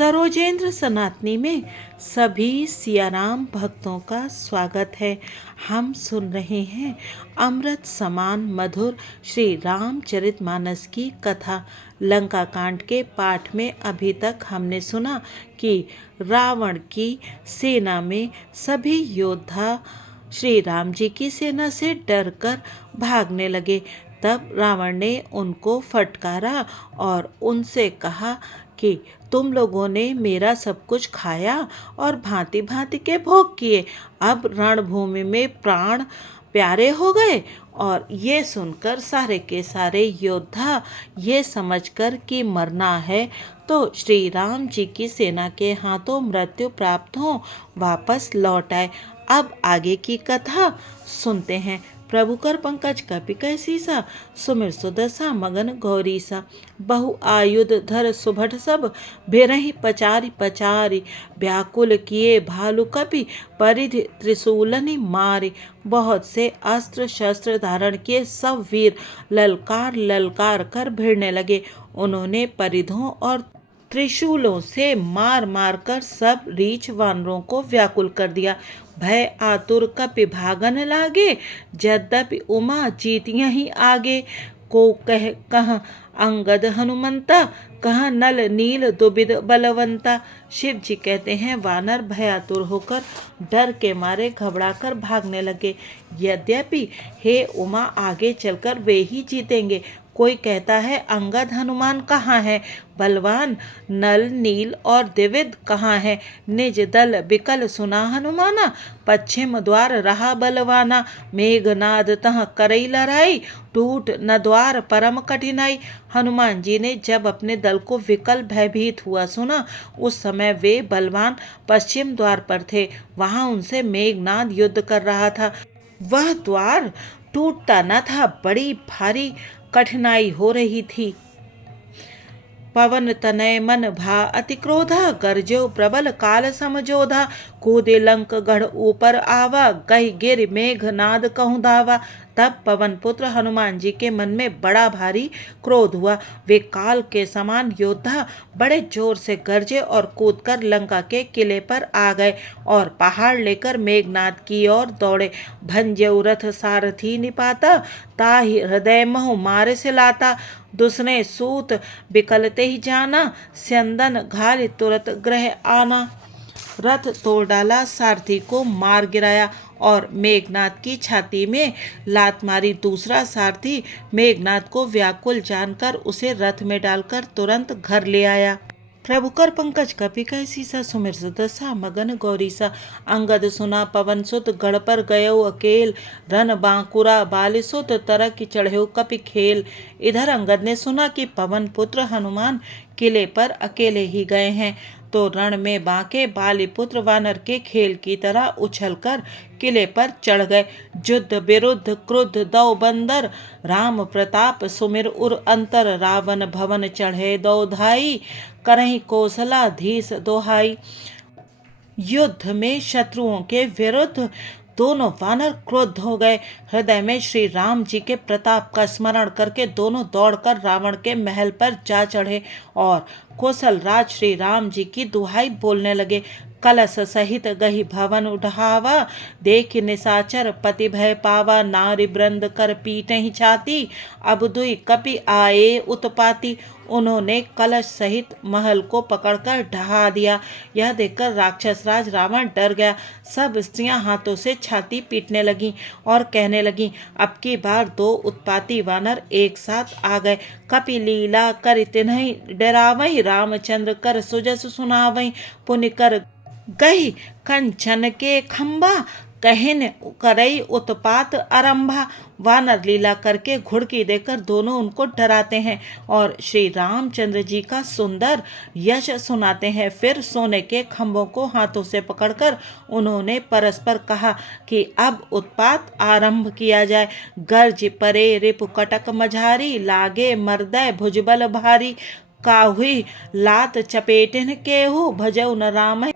सरोजेंद्र सनातनी में सभी सियाराम भक्तों का स्वागत है। हम सुन रहे हैं अमृत समान मधुर श्री रामचरितमानस की कथा। लंका कांड के पाठ में अभी तक हमने सुना कि रावण की सेना में सभी योद्धा श्री राम जी की सेना से डरकर भागने लगे। तब रावण ने उनको फटकारा और उनसे कहा कि तुम लोगों ने मेरा सब कुछ खाया और भांति भांति के भोग किए, अब रणभूमि में प्राण प्यारे हो गए। और ये सुनकर सारे के सारे योद्धा ये समझकर कि मरना है तो श्री राम जी की सेना के हाथों मृत्यु प्राप्त हो वापस लौट आए। अब आगे की कथा सुनते हैं। प्रभु कर पंकज कपि कैसीसा, सुमिर सुदशा मगन गौरीसा। बहु आयुध धर सुभट सब, भेरहि पचारि पचारि। व्याकुल किए भालु कपि, परिधि त्रिशूलनि मारि। बहुत से अस्त्र शस्त्र धारण किए सब वीर ललकार ललकार कर भिड़ने लगे। उन्होंने परिधों और त्रिशूलों से मार मार कर सब रीछ वानरों को व्याकुल कर दिया। भय आतुर कपि भागन लागे, यद्यपि उमा जीतियां ही आगे। को कह अंगद हनुमंता, कह नल नील दुबिद बलवंता। शिव जी कहते हैं वानर भयातुर होकर डर के मारे घबराकर भागने लगे। यद्यपि हे उमा आगे चलकर वे ही जीतेंगे। कोई कहता है अंगद हनुमान कहाँ है, बलवान नल नील और द्विविद कहाँ है। निज दल बिकल सुना हनुमाना, पश्चिम द्वार रहा बलवाना। मेघनाद तह करई लड़ाई, टूट न द्वार परम कठिनाई। हनुमान जी ने जब अपने दल को विकल भयभीत हुआ सुना, उस समय वे बलवान पश्चिम द्वार पर थे। वहां उनसे मेघनाद युद्ध कर रहा था। वह द्वार टूटता न था, बड़ी भारी कठिनाई हो रही थी। पवन तनय मन भा अति क्रोधा, गरजो प्रबल काल समझोधा। कूदे लंक गढ़ ऊपर आवा, गहि गिर मेघनाद कहूँ धावा। तब पवन पुत्र हनुमान जी के मन में बड़ा भारी क्रोध हुआ। वे काल के समान योद्धा बड़े जोर से गरजे और कूदकर लंका के किले पर आ गए और पहाड़ लेकर मेघनाद की ओर दौड़े। भंजऊ रथ सारथी निपाता, ताहि हृदय महु मारे से लाता। दूसरे सूत बिकलते ही जाना, स्यंदन घाल तुरत ग्रह आना। रथ तोड़ डाला, सारथी को मार गिराया और मेघनाद की छाती में लात मारी। दूसरा सारथी मेघनाद को व्याकुल जानकर उसे रथ में डालकर तुरंत घर ले आया। प्रभु कर पंकज कपि कैसीसा, सुमिर सुदशा मगन गौरीसा। अंगद सुना पवन सुत, गढ़ पर गयो अकेल। रन बांकुरा बाली सुत, तरक चढ़ेउ कपि खेल। इधर अंगद ने सुना कि पवन पुत्र हनुमान किले पर अकेले ही गए हैं, तो रण में बांके बालीपुत्र वानर के खेल की तरह उछलकर किले पर चढ़ गए। युद्ध विरुद्ध क्रुद्ध दौ बंदर, राम प्रताप सुमिर उर अंतर। रावण भवन चढ़े दौ धाई, करहि कौशलाधीश दोहाई। युद्ध में शत्रुओं के विरुद्ध दोनों वानर क्रुद्ध हो गए। हृदय में श्री राम जी के प्रताप का स्मरण करके दोनों दौड़कर रावण के महल पर जा चढ़े और कौशल राज श्री राम जी की दुहाई बोलने लगे। कलश सहित गही भवन उठावा, देख निशाचर पति भय पावा। नारी वृंद कर पीटे ही छाती, अब दुई कपि आए उत्पाती। उन्होंने कलश सहित महल को पकड़कर ढहा दिया। यह देखकर राक्षस राज रावण डर गया। सब स्त्रियां हाथों से छाती पीटने लगीं और कहने लगीं, अब की बार दो उत्पाती वानर एक साथ आ गए। कपि लीला कर तिन्हि डरावहीं, रामचंद्र कर सुजस सुनावहीं। पुनि कर गही कंचन के खंबा, कहन करई उत्पात आरंभा। वानर लीला करके घुड़की देकर दोनों उनको डराते हैं और श्री रामचंद्र जी का सुंदर यश सुनाते हैं। फिर सोने के खंभों को हाथों से पकड़कर उन्होंने परस्पर कहा कि अब उत्पात आरंभ किया जाए। गर्ज परे रिपु कटक मझारी, लागे मर्दय भुजबल भारी। काहुई लात चपेटन केहू, भजऊ न राम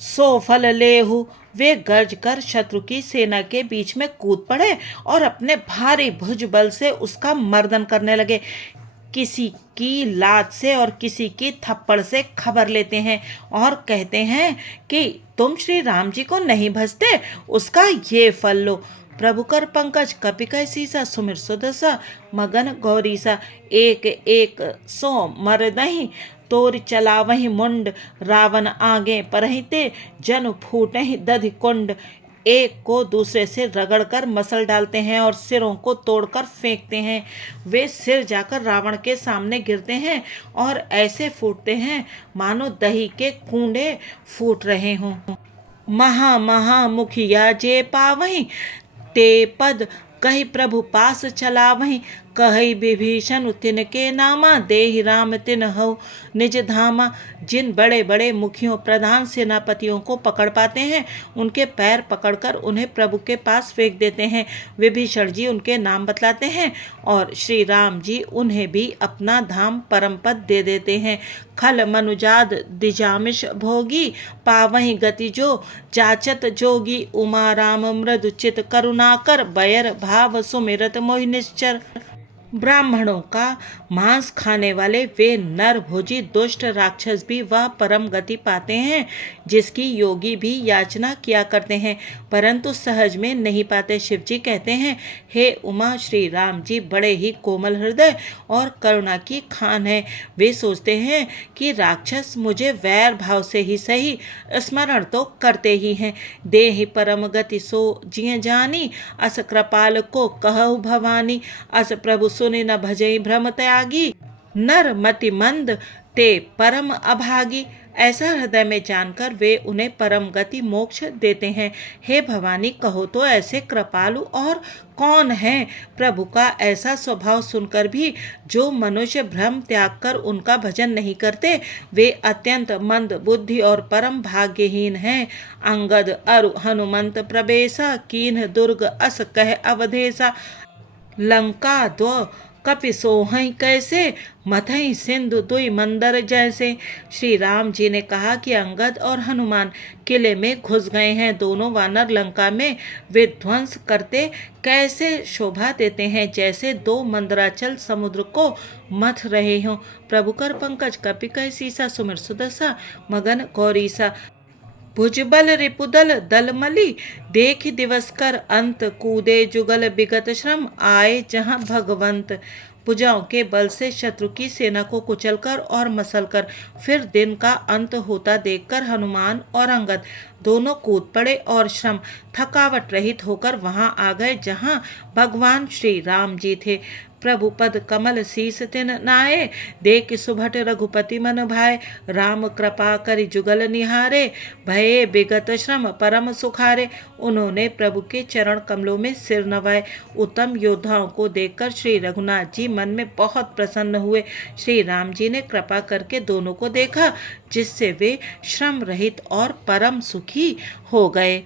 सो फल लेहु। वे गर्ज कर शत्रु की सेना के बीच में कूद पड़े और अपने भारी भुज बल से उसका मर्दन करने लगे। किसी की लात से और किसी की थप्पड़ से खबर लेते हैं और कहते हैं कि तुम श्री राम जी को नहीं भजते, उसका ये फल लो। प्रभु कर पंकज कपिकय सीसा सुमिर सुदसा मगन गौरीसा एक एक सो मर नहीं तोर चला वही मुंड रावण आगे परहिते जन फूटे दधि कुंड। एक को दूसरे से रगड़कर मसल डालते हैं और सिरों को तोड़कर फेंकते हैं। वे सिर जाकर रावण के सामने गिरते हैं और ऐसे फूटते हैं मानो दही के कूंडे फूट रहे हों। महा मुखिया जे पावहीं ते पद कही प्रभु पास चला वहीं कही विभीषण तिनके नामा देहि राम तिन हो निज धामा। जिन बड़े बड़े मुखियों प्रधान सेनापतियों को पकड़ पाते हैं उनके पैर पकड़कर उन्हें प्रभु के पास फेंक देते हैं। विभीषण जी उनके नाम बतलाते हैं और श्री राम जी उन्हें भी अपना धाम परम पद दे देते हैं। खल मनुजाद दिजामिष भोगी पावहि गति जो जाचत जोगी उमा राम मृदु चित करुणाकर बयर भाव सुमिरत मोहि निश्चर। ब्राह्मणों का मांस खाने वाले वे नर भोजी दुष्ट राक्षस भी वह परम गति पाते हैं जिसकी योगी भी याचना किया करते हैं परंतु सहज में नहीं पाते। शिव जी कहते हैं, हे उमा, श्री राम जी बड़े ही कोमल हृदय और करुणा की खान है। वे सोचते हैं कि राक्षस मुझे वैर भाव से ही सही स्मरण तो करते ही हैं। देहि परम गति सो जिय जानी अस कृपाल को कहु भवानी अस प्रभु सुनि न भजई भ्रम त्यागी नर मति मंद ते परम अभागी। ऐसा हृदय में जानकर वे उन्हें परम गति मोक्ष देते हैं। हे भवानी, कहो तो ऐसे कृपालु और कौन है? प्रभु का ऐसा स्वभाव सुनकर भी जो मनुष्य भ्रम त्याग कर उनका भजन नहीं करते वे अत्यंत मंद बुद्धि और परम भाग्यहीन हैं। अंगद अरु हनुमंत प्रवेशा कीन्ह दुर्ग अस कह अवधेशा लंका द्व कपि सोहई कैसे मथई सिंधु दुई मंदर जैसे। श्री राम जी ने कहा कि अंगद और हनुमान किले में घुस गए हैं। दोनों वानर लंका में विध्वंस करते कैसे शोभा देते हैं जैसे दो मंदराचल समुद्र को मथ रहे हों। प्रभु कर पंकज कपिकय सीसा सुमिर सुदसा मगन गौरीसा भुजबल रिपुदल दलमली देख दिवस कर अंत कूदे जुगल बिगत श्रम आए जहाँ भगवंत। भुजाओं के बल से शत्रु की सेना को कुचलकर और मसलकर फिर दिन का अंत होता देखकर हनुमान और अंगद दोनों कूद पड़े और श्रम थकावट रहित होकर वहां आ गए जहां भगवान श्री राम जी थे। प्रभु पद कमल शीस तिन नाये देख सुभट रघुपति मन भाए राम कृपा करि जुगल निहारे भये विगत श्रम परम सुखारे। उन्होंने प्रभु के चरण कमलों में सिर नवाए। उत्तम योद्धाओं को देखकर श्री रघुनाथ जी मन में बहुत प्रसन्न हुए। श्री राम जी ने कृपा करके दोनों को देखा जिससे वे श्रम रहित और परम सुखी हो गए।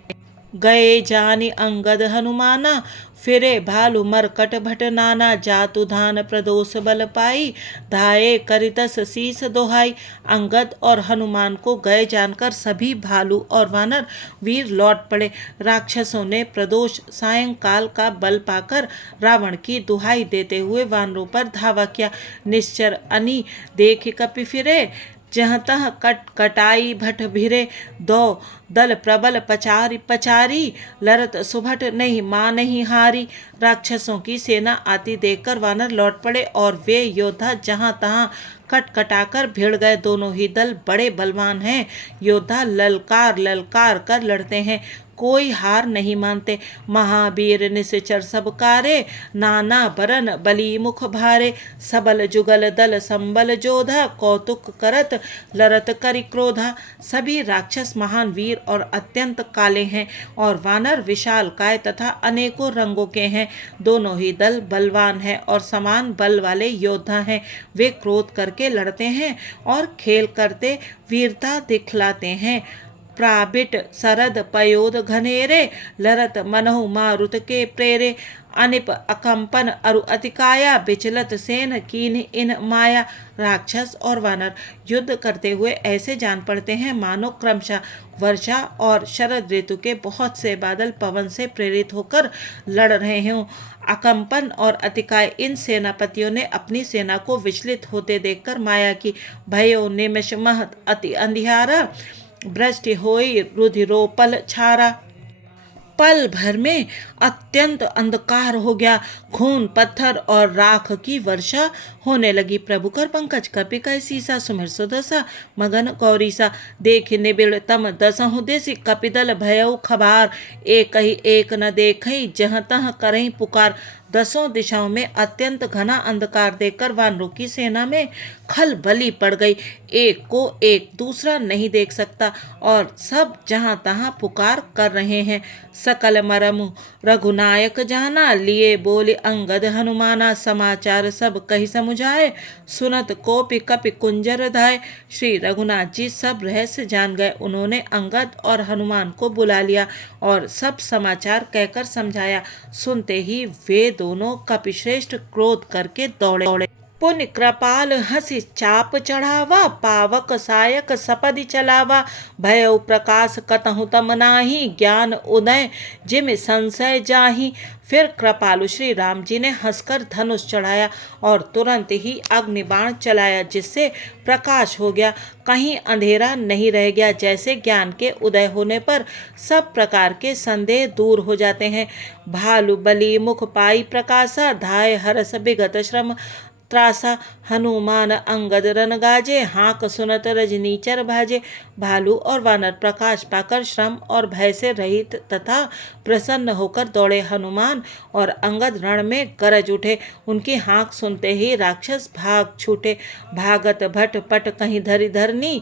गए जानि अंगद हनुमाना फिरे भालु मरकट भट नाना जातु धान प्रदोष बल पाई धाये करितस शीस दोहाई। अंगद और हनुमान को गए जानकर सभी भालू और वानर वीर लौट पड़े। राक्षसों ने प्रदोष सायंकाल का बल पाकर रावण की दुहाई देते हुए वानरों पर धावा किया। निश्चर अनी देख कपि फिरे जहाँ तह कट कटाई भट भिरे दो दल प्रबल पचारी पचारी लरत सुभट नहीं माँ नहीं हारी। राक्षसों की सेना आती देखकर वानर लौट पड़े और वे योद्धा जहाँ तहाँ कट कटाकर भिड़ गए। दोनों ही दल बड़े बलवान हैं। योद्धा ललकार ललकार कर लड़ते हैं, कोई हार नहीं मानते। महावीर निश्चर सब कारे नाना बरन बली मुख भारे सबल जुगल दल संबल जोधा कौतुक करत लरत करि क्रोधा। सभी राक्षस महान वीर और अत्यंत काले हैं और वानर विशाल काय तथा अनेकों रंगों के हैं। दोनों ही दल बलवान हैं और समान बल वाले योद्धा हैं। वे क्रोध करके लड़ते हैं और खेल करते वीरता दिखलाते हैं। प्राबिट सरद पयोद घनेरे, लरत मनहु मारुत के प्रेरे, अनिप अकंपन अरु अतिकाया, विचलत सेन कीन इन माया। राक्षस और वानर युद्ध करते हुए ऐसे जान पड़ते हैं मानो क्रमशः वर्षा और शरद ऋतु के बहुत से बादल पवन से प्रेरित होकर लड़ रहे हों। अकंपन और अतिकाय इन सेनापतियों ने अपनी सेना को विचलित होते देखकर माया की भयो निमिष महत अति अंधियारा, भ्रष्टि होई रुधिरोपल छारा। पल भर में अत्यंत अंधकार हो गया, खून पत्थर और राख की वर्षा होने लगी। प्रभु कर पंकज कपि कै सीसा, सुमिर सुदसा मगन गौरीसा। देख निबिड़ तम दसहु देसी, कपिदल भयउ खबार। एक ही एक न देखई, जहाँ तहाँ करई पुकार। दसों दिशाओं में अत्यंत घना अंधकार देखकर वानरों की सेना में खलबली पड़ गई। एक को एक दूसरा नहीं देख सकता और सब जहां तहां पुकार कर रहे हैं। सकल मरम रघुनायक जाना, लिए बोले अंगद हनुमाना। समाचार सब कही समुझाए, सुनत कोपि कपि कुंजर धाय। श्री रघुनाथ जी सब रहस्य जान गए। उन्होंने अंगद और हनुमान को बुला लिया और सब समाचार कहकर समझाया। सुनते ही वे दोनों कपिश्रेष्ठ क्रोध करके दौड़े। पुण्य कृपाल हंसी चाप चढ़ावा, पावक सायक सपदि चलावा। भयउ प्रकाश कतहु तम नाही, ज्ञान उदय जिम संशय जाहि। फिर कृपालु श्री राम जी ने हंसकर धनुष चढ़ाया और तुरंत ही अग्निबाण चलाया, जिससे प्रकाश हो गया, कहीं अंधेरा नहीं रह गया। जैसे ज्ञान के उदय होने पर सब प्रकार के संदेह दूर हो जाते हैं। भालु बली मुख पाई प्रकाशा, धाय हरस विगत श्रम त्रासा। हनुमान अंगद रन गाजे, हाँक सुनत रजनीचर भाजे। भालू और वानर प्रकाश पाकर श्रम और भय से रहित तथा प्रसन्न होकर दौड़े। हनुमान और अंगद रण में गरज उठे। उनकी हाँक सुनते ही राक्षस भाग छूटे। भागत भट पट कहीं धरि धरनी,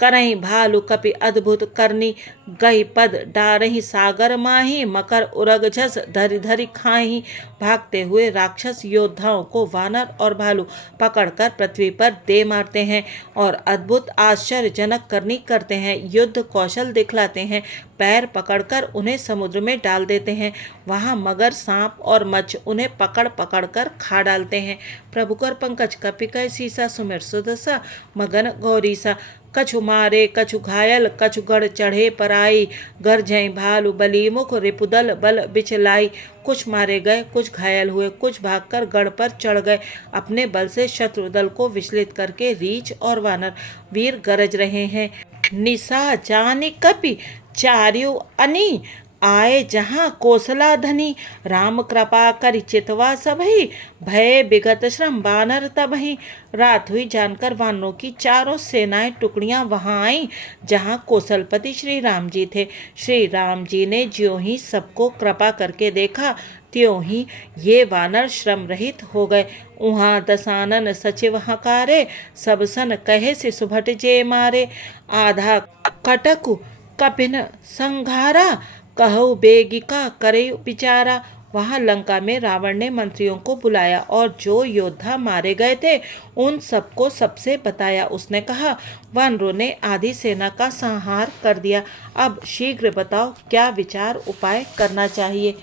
करहीं भालू कपि अद्भुत करनी। गई पद डारही सागर माही, मकर उरग झस धरि धरि खाही। भागते हुए राक्षस योद्धाओं को वानर और भालू पकड़कर पृथ्वी पर दे मारते हैं और अद्भुत आश्चर्यजनक करनी करते हैं। युद्ध कौशल दिखलाते हैं। पैर पकड़कर उन्हें समुद्र में डाल देते हैं। वहाँ मगर, सांप और मच्छ उन्हें पकड़ पकड़ कर खा डालते हैं। प्रभु कर पंकज कपि कै सीसा, सुमिर सुदसा मगन गौरीसा। कछु मारे कछु घायल, कछु गढ़ चढ़े पराई। गरजई भालू बली मुख, रिपुदल बल बिचलाई। कुछ मारे गए, कुछ घायल हुए, कुछ भागकर गढ़ पर चढ़ गए। अपने बल से शत्रु दल को विचलित करके रीछ और वानर वीर गरज रहे हैं। निशा जानी कपि चार्यु अनी, आए जहाँ कौशला धनी। राम कृपा करि चितवा सबहि, भय विगत श्रम बानर तबहि। रात हुई जानकर वानरों की चारों सेनाएं टुकड़ियां वहां आईं जहां कौशलपति श्री राम जी थे। श्री राम जी ने ज्यों ही सबको कृपा करके देखा, त्यों ही ये वानर श्रम रहित हो गए। उहाँ दसानन सचिव हकारे, सब सन कहे से सुभट जे मारे। आधा कटकु कपिन संघारा, कहु बेगिका करे विचारा। वहां लंका में रावण ने मंत्रियों को बुलाया और जो योद्धा मारे गए थे उन सबको सबसे बताया। उसने कहा, वानरों ने आधी सेना का संहार कर दिया। अब शीघ्र बताओ क्या विचार उपाय करना चाहिए।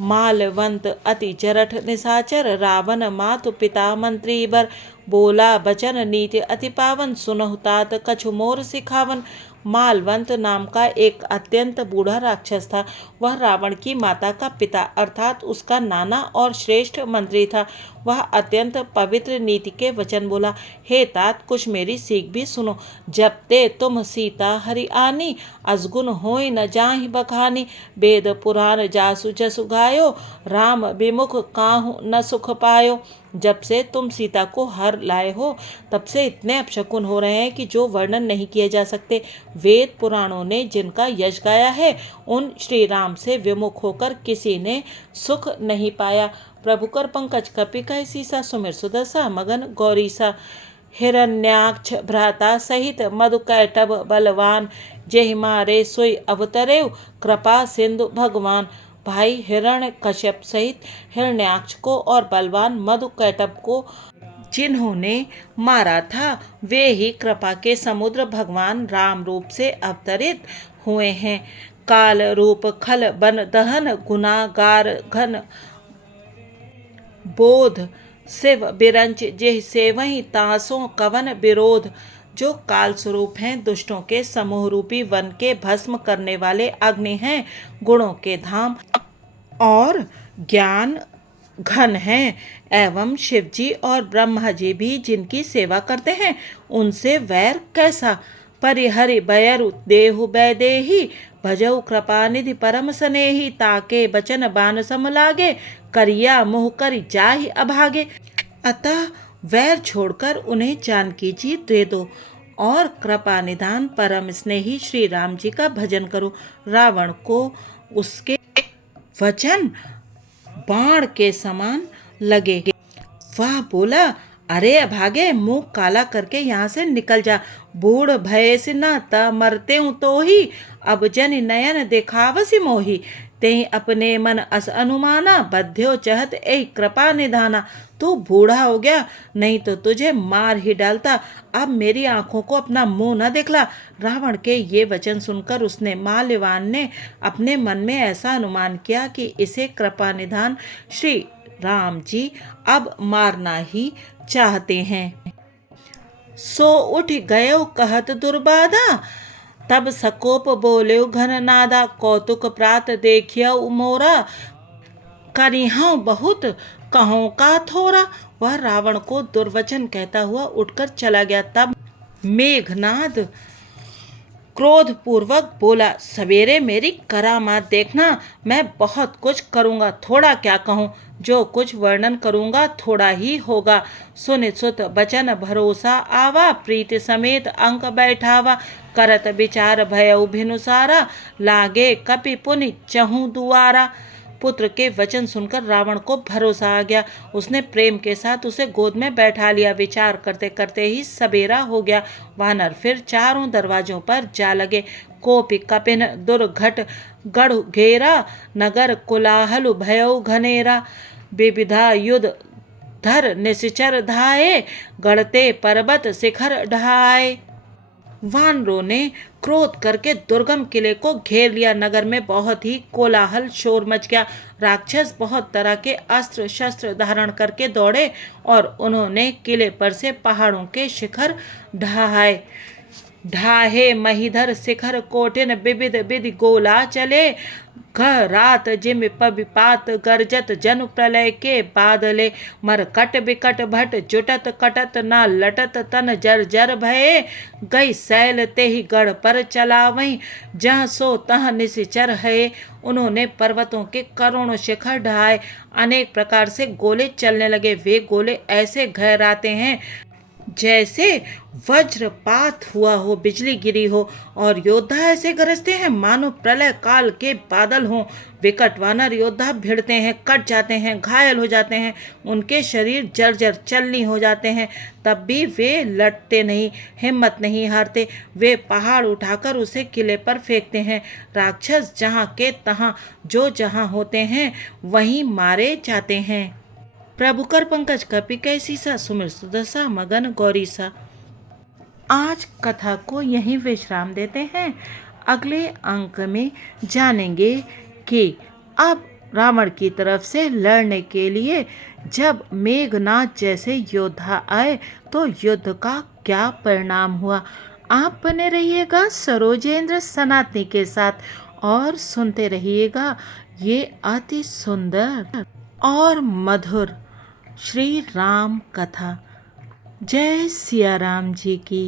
मालवंत अति जरठ निशाचर, रावण मातु पिता मंत्री बर। बोला बचन नीति अति पावन, सुनहु तात कछु मोर सिखावन। मालवंत नाम का एक अत्यंत बूढ़ा राक्षस था। वह रावण की माता का पिता अर्थात उसका नाना और श्रेष्ठ मंत्री था। वह अत्यंत पवित्र नीति के वचन बोला, हे तात कुछ मेरी सीख भी सुनो। जब ते तुम सीता हरि आनी, अजगुन होय न जाहि बखानी। वेद पुराण जासु जसु गायो, राम विमुख काहू न सुख पायो। जब से तुम सीता को हर लाए हो तब से इतने अपशकुन हो रहे हैं कि जो वर्णन नहीं किए जा सकते। वेद पुराणों ने जिनका यश गाया है उन श्री राम से विमुख होकर किसी ने सुख नहीं पाया। प्रभु कर पंकज कपि कै सीसा, सुमिर सुदसा मगन गौरीसा। हिरण्याक्ष भ्राता सहित मधुकैटभ बलवान, जेहि मारे सोई अवतरेव कृपा सिंधु भगवान। भाई हिरण्य कश्यप सहित हिरण्याक्ष को और बलवान मधुकैटभ को जिन्होंने मारा था वे ही कृपा के समुद्र भगवान राम रूप से अवतरित हुए हैं। काल रूप खल बन दहन गुनागार घन बोध शिव बिरंच जेह सेवहि तासों कवन विरोध। जो काल स्वरूप हैं, दुष्टों के समूह रूपी वन के भस्म करने वाले अग्नि हैं, गुणों के धाम और ज्ञान घन हैं, एवं शिवजी और ब्रह्मा जी भी जिनकी सेवा करते हैं, उनसे वैर कैसा। परिहरि बयरु देहु बैदेही भजऊ कृपानिधि परम स्नेही ताके बचन बान सम लागे करिया मोह करि जाहि अभागे। अतः वैर छोड़कर उन्हें जानकी जी दे दो और कृपा निधान परम स्नेही श्री राम जी का भजन करो। रावण को उसके वचन बाण के समान लगे। वह बोला, अरे अभागे, मुंह काला करके यहाँ से निकल जा। बूढ़ भय से न त मरते हूँ तो ही, अब जन नयन देखावसी मोही। तेहि अपने मन अस अनुमाना बध्यो चहत ए कृपा निधाना। तू बूढ़ा हो गया, नहीं तो तुझे मार ही डालता। अब मेरी आंखों को अपना मुंह न दिखला। रावण के ये वचन सुनकर उसने माल्यवान ने अपने मन में ऐसा अनुमान किया कि इसे कृपा निधान श्री राम जी अब मारना ही चाहते हैं। सो उठ गयो कहत दुर्बाधा, तब सकोप बोले घन नादा। कौतुक प्रात देखियो मोरा, करिहूँ बहुत कहूँ का थोरा। वह रावण को दुर्वचन कहता हुआ उठकर चला गया। तब मेघनाद क्रोध पूर्वक बोला, सवेरे मेरी करामात देखना, मैं बहुत कुछ करूँगा, थोड़ा क्या कहूँ। जो कुछ वर्णन करूँगा थोड़ा ही होगा। सुन सुत बचन भरोसा आवा, प्रीति समेत अंक बैठावा। करत विचार भयउ भिनुसारा, लागे कपि पुनि चहु दुआरा। पुत्र के वचन सुनकर रावण को भरोसा आ गया। उसने प्रेम के साथ उसे गोद में बैठा लिया। विचार करते करते ही सबेरा हो गया। वानर फिर चारों दरवाजों पर जा लगे। कोपि कपिन दुर्घट गढ़ घेरा, नगर कोलाहल भयउ घनेरा। विविधा युद्ध धर निश्चर धाये, गढ़ते पर्वत शिखर ढहाए। वानरों ने क्रोध करके दुर्गम किले को घेर लिया। नगर में बहुत ही कोलाहल शोर मच गया। राक्षस बहुत तरह के अस्त्र शस्त्र धारण करके दौड़े और उन्होंने किले पर से पहाड़ों के शिखर ढाहे महीधर शिखर कोटिन विविध विधि गोला चले। घ रात जिम पविपात गरजत जन प्रलय के बादले। मरकट बिकट भट जुटत कटत ना लटत तन जर जर भये। गई सैल ते ही गढ़ पर चला वहीं, जहाँ सो तहाँ निशिचर है। उन्होंने पर्वतों के करोड़ों शिखर ढहाए। अनेक प्रकार से गोले चलने लगे। वे गोले ऐसे गहराते हैं जैसे वज्रपात हुआ हो, बिजली गिरी हो, और योद्धा ऐसे गरजते हैं मानो प्रलय काल के बादल हों। विकट वानर योद्धा भिड़ते हैं, कट जाते हैं, घायल हो जाते हैं, उनके शरीर जर्जर चलनी हो जाते हैं। तब भी वे लटते नहीं, हिम्मत नहीं हारते। वे पहाड़ उठाकर उसे किले पर फेंकते हैं। राक्षस जहाँ के तहाँ जो जहाँ होते हैं वहीं मारे जाते हैं। प्रभु कर पंकज कपि कैसी सा, सुमिर सुदशा मगन गौरी सा। आज कथा को यहीं विश्राम देते हैं। अगले अंक में जानेंगे कि अब रावण की तरफ से लड़ने के लिए जब मेघनाद जैसे योद्धा आए तो युद्ध का क्या परिणाम हुआ। आप बने रहिएगा सरोजेंद्र सनातनी के साथ और सुनते रहिएगा ये अति सुंदर और मधुर श्री राम कथा। जय सिया राम जी की।